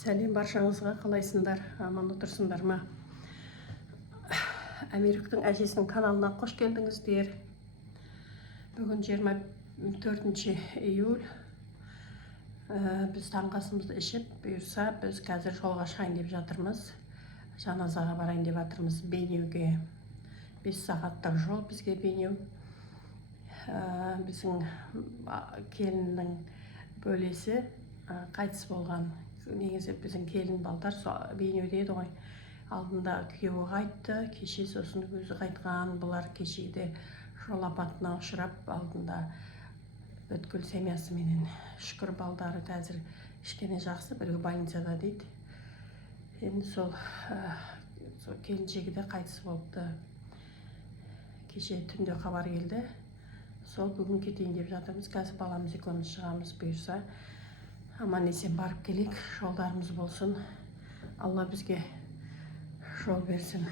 Сәлем баршаңызға, қалайсыңдар, аман отырсыңдар ма? Америктің әжесінің каналына қош келдіңіздер. Бүгін 24 июль. Біз таңғы ішіп, бұйырса біз қазір жолға шығайын деп жатырмыз. Жаназаға барайын деп жатырмыз Бейнеуге. 5 сағаттық жол бізге Бейнеу. Біздің келіннің бөлесі қайтыс болған. Негізі біздің келін балдар Бейнеуде еді ғой. Алдында күйеуі қайтты, кеше сосын өзі қайтқан. Бұлар кешеде жол апатына ұшырап, алдында өткел семьясы менен. Шүкір балдары қазір кішкене жақсы, біреу больницада дейді. Енді сол келіншегі де қайтыс болыпты. Кеше түнде хабар келді. Сол бүгін кетейін деп жатырмыз. Қазір баламыз екеуміз шығамыз, бұйырса. Аман есен барып келейік, жолдарымыз болсын. Алла бізге жол берсін.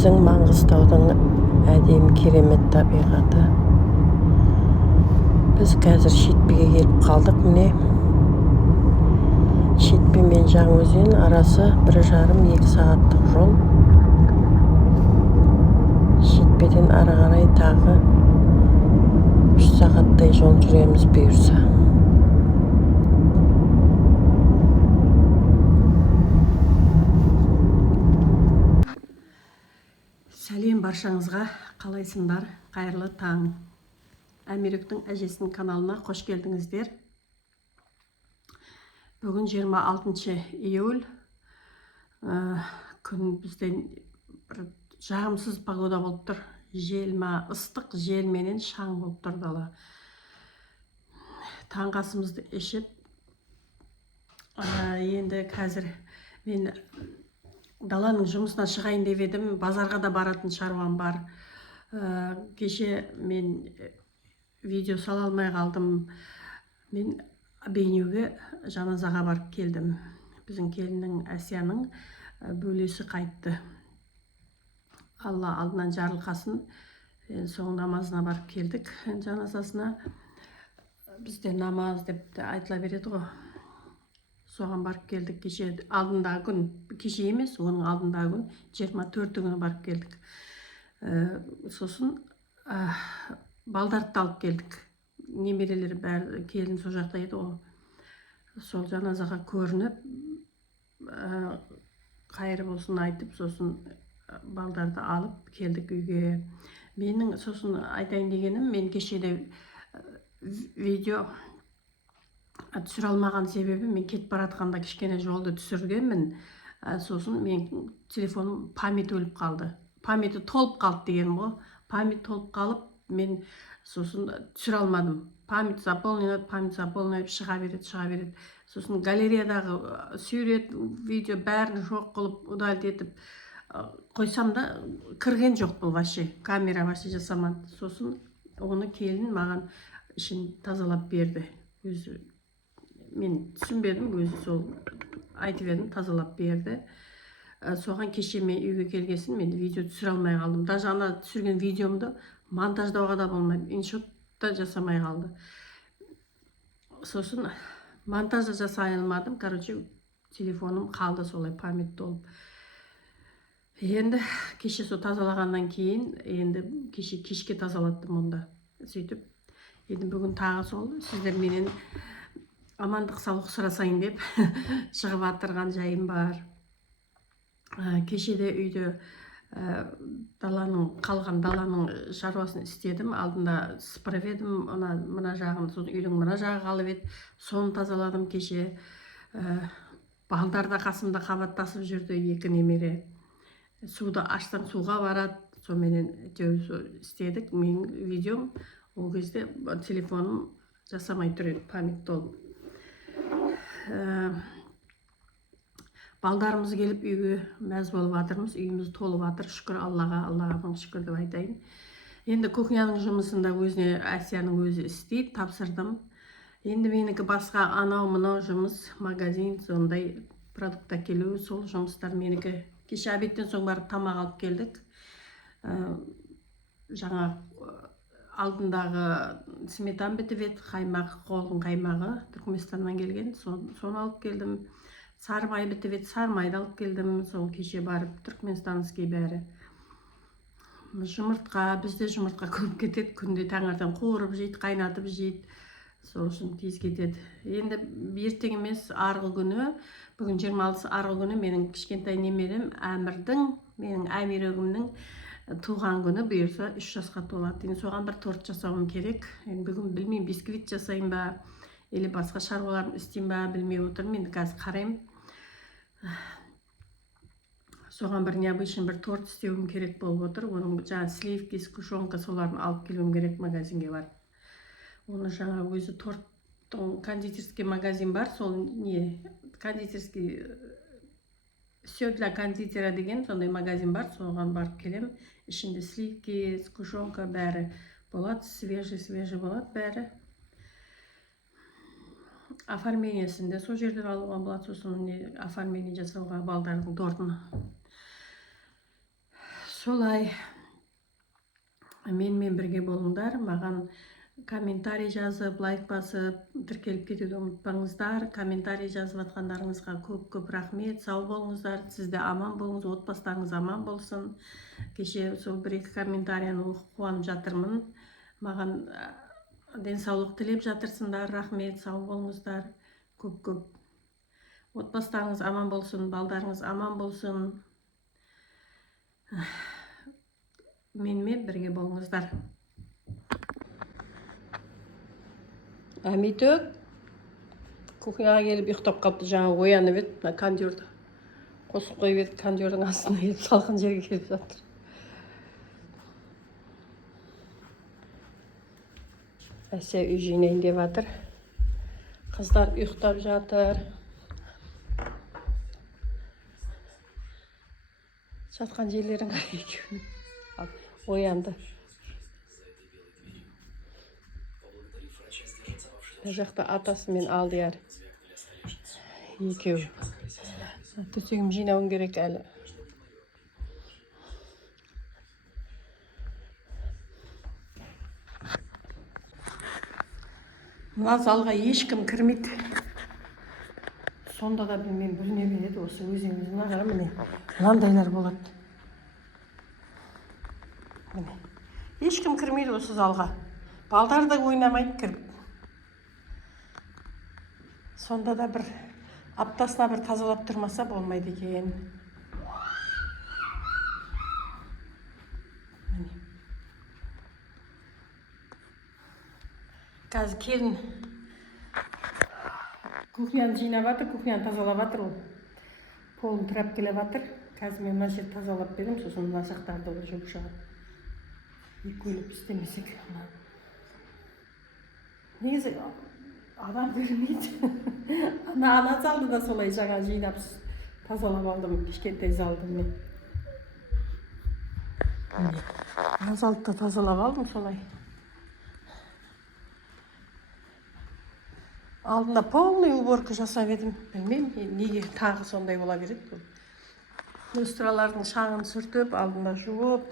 Біздің Маңғыстаудың әдемі керемет табиғаты. Біз қазір Шетпеге келіп қалдық. Міне Шетпе мен Жаңаөзен арасы 1,5-2 сағаттық жол. Шетпеден ары қарай тағы 3 сағаттай жол жүреміз бұйырса. Сәлем баршаңызға, қалайсыңдар? Қайырлы таң. Америктің әжесінің каналына қош келдіңіздер. Бүгін 26 июль. Күн бізден жағымсыз погода болып тұр. Ыстық жел менен шаң болып тұр дала. Таңғы асымызды ішіп, енді қазір мен даланың жұмысына шығайын деп едім. Базарға да баратын шаруам бар. Кеше мен видео сала алмай қалдым. Мен Бейнеуге жаназаға барып келдім. Біздің келіннің Әсияның бөлесі қайтты. Алла алдынан жарылқасын. Соң намазына барып келдік, жаназасына. Бізде намаз деп айтыла береді ғой. Соған барып келдік. Кеше алдындағы күн, кеше емес, оның алдындағы күн 24 күні барып келдік. Сосын балдарды алып келдік. Немерелер бәрі келін сол жақта еді ғой. Сол жаназаға көрініп, қайыр болсын айтып, сосын балдарды алып келдік үйге. Менің сосын айтайын дегенім, мен кешеде видео түсіре алмаған себебі, мен кетіп баратқанда кішкене жолды түсіргенмін. Сосын мен телефоным памяті өліп қалды. Памяті толып қалды деген ғой. Память толып қалып, мен сосын түсіре алмадым. Память заполнена шыға береді. Сосын галереядағы сурет, видео бәрін жоқ қылып, удалить етіп қойсам да кірген жоқ бұл вообще. Камера вообще жасамады. Сосын оны келін маған ішін тазалап берді. Өзі мен түсінбедім, өзі сол айтып едім, тазалап берді. Соған кеше мен үйге келгесін, мен видео түсіре алмай қалдым. Даже ана түсірген видеомды монтаждауға да болмайды, иншот да жасамай қалды. Сосын монтажда жасай алмадым, телефоным қалды солай память толып. Енді кеше сол тазалағаннан кейін, енді кешке тазалаттым онда. Сөйтіп, енді бүгін тағы сол сіздер менен амандық саулық сұрасайын деп шығып атырған жайым бар. Кешеде үйде қалған даланың шаруасын істедім. Алдында сыпырып едім, мына жағын, үйдің мына жағы қалып еді, соны тазаладым кеше. Балдар да қасымда қабаттасып жүрді, екі немере. Суды ашсам суға барады, сонымен істедік. Менің видеом ол кезде телефоным жасамай тұр еді, память толып. Балдарымыз келіп үйге мәз болып жатырмыз, үйіміз толып жатыр, шүкір Аллаға, мың шүкір деп айтайын. Енді кухняның жұмысында өзіне Әсияның өзі істейді, тапсырдым. Енді менікі басқа анау-мынау жұмыс, магазин, сондай продукт әкелу, сол жұмыстар менікі. Кеше обедтен соң барып тамақ алып келдік. Жаңа алдындағы сметан бітіп еді, қаймақ, қолдың қаймағы, Түркменстаннан келген, соны алып келдім. Сары май бітіп еді, сары майды алып келдім, сол кеше барып, түркменстанский бәрі. Жұмыртқа, бізде жұмыртқа көп кетеді, күнде таңертең қуырып жейді, қайнатып жейді. Сол үшін тез кетеді. Енді ертең емес, арғы күні, бүгін 26 арғы күні менің кішкентай немерем Әмірдің, менің әмірегімнің туған күні, бұйырса 3 жасқа толады. Енді соған бір торт жасауым керек. Енді бүгін білмеймін, бисквит жасайын ба, или басқа шаруаларын істейін ба, білмей отырмын. Енді қазір қараймын. Соған бір необычный бір торт істеуім керек болып отыр. Оның жаңа сливки, сгущенка, соларын алып келуім керек магазинге барып. Оны жаңа өзі торттың кондитерский магазин бар, сол не кондитерский все для кондитера деген сондай магазин бар, соған барып келем. Ішінде сливки, сгущенка бәрі болады, свежий болады бәрі. Оформениесінде сол жерден алуға болады, сосын оформение жасауға балдардың тортын. Солай менімен бірге болыңдар, маған комментарий жазып, лайк басып, тіркеліп кетуді ұмытпаңыздар. Комментарий жазып атқандарыңызға көп рахмет. Сау болыңыздар, сізде аман болыңыз, отбасыларыңыз аман болсын. Кеше сол 1-2 комментарияны оқып қуанып жатырмын. Маған денсаулық тілеп жатырсыңдар, рахмет, сау болыңыздар. Көп. Отбасыларыңыз аман болсын, балдарыңыз аман болсын. Менімен бірге болыңыздар. Әмитөк кухняға келіп ұйықтап қалыпты, жаңа оянып еді, кондерді қосып қойып еді, кондердің астына келіп салқын жерге келіп жатыр. Әсия үй жинайын деп жатыр. Қыздар ұйықтап жатыр. Жатқан жерлерің екеуін оянды. Бұл жақта атасы мен Алдияр екеу. Төсегім жинауым керек әлі. Мына залға ешкім кірмейді. Сонда да білмеймін, біріне береді, осы өзіңіздің ағара міне. Мынандайлар болады. Ешкім кірмейді осы залға. Балдар да ойнамайды кіріп. Сонда да бір аптасына бір тазалап тұрмаса болмайды екен. Қазір келін кухняны жинап жатыр, кухняны тазалап жатыр ол. Полын тұрап келіп жатыр. Қазір мен мына жерді тазалап берем, сосын мына жақтарды жуып шығады. Екеулеп істемесек. Негізі адам көрмейді. Ана залды да солай жаңа жинап тазалап алдым, кішкентай залды мен. Ана залды да тазалап алдым солай. Алдында полный уборка жасап едім. Білмеймін, неге тағы сондай бола береді. Люстралардың шаңын сүртіп, алдында жуып,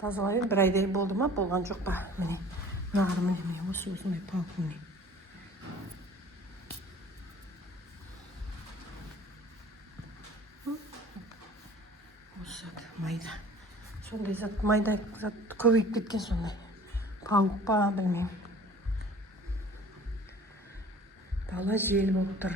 тазалайын. Бір айдай болды ма, болған жоқ па? Міне, нағыр міне, осындай пауық міне. Осы майда. Сондай зат, майда зат көбейіп кеткен сондай. Паук па, білмеймін. Дала жел болып тұр.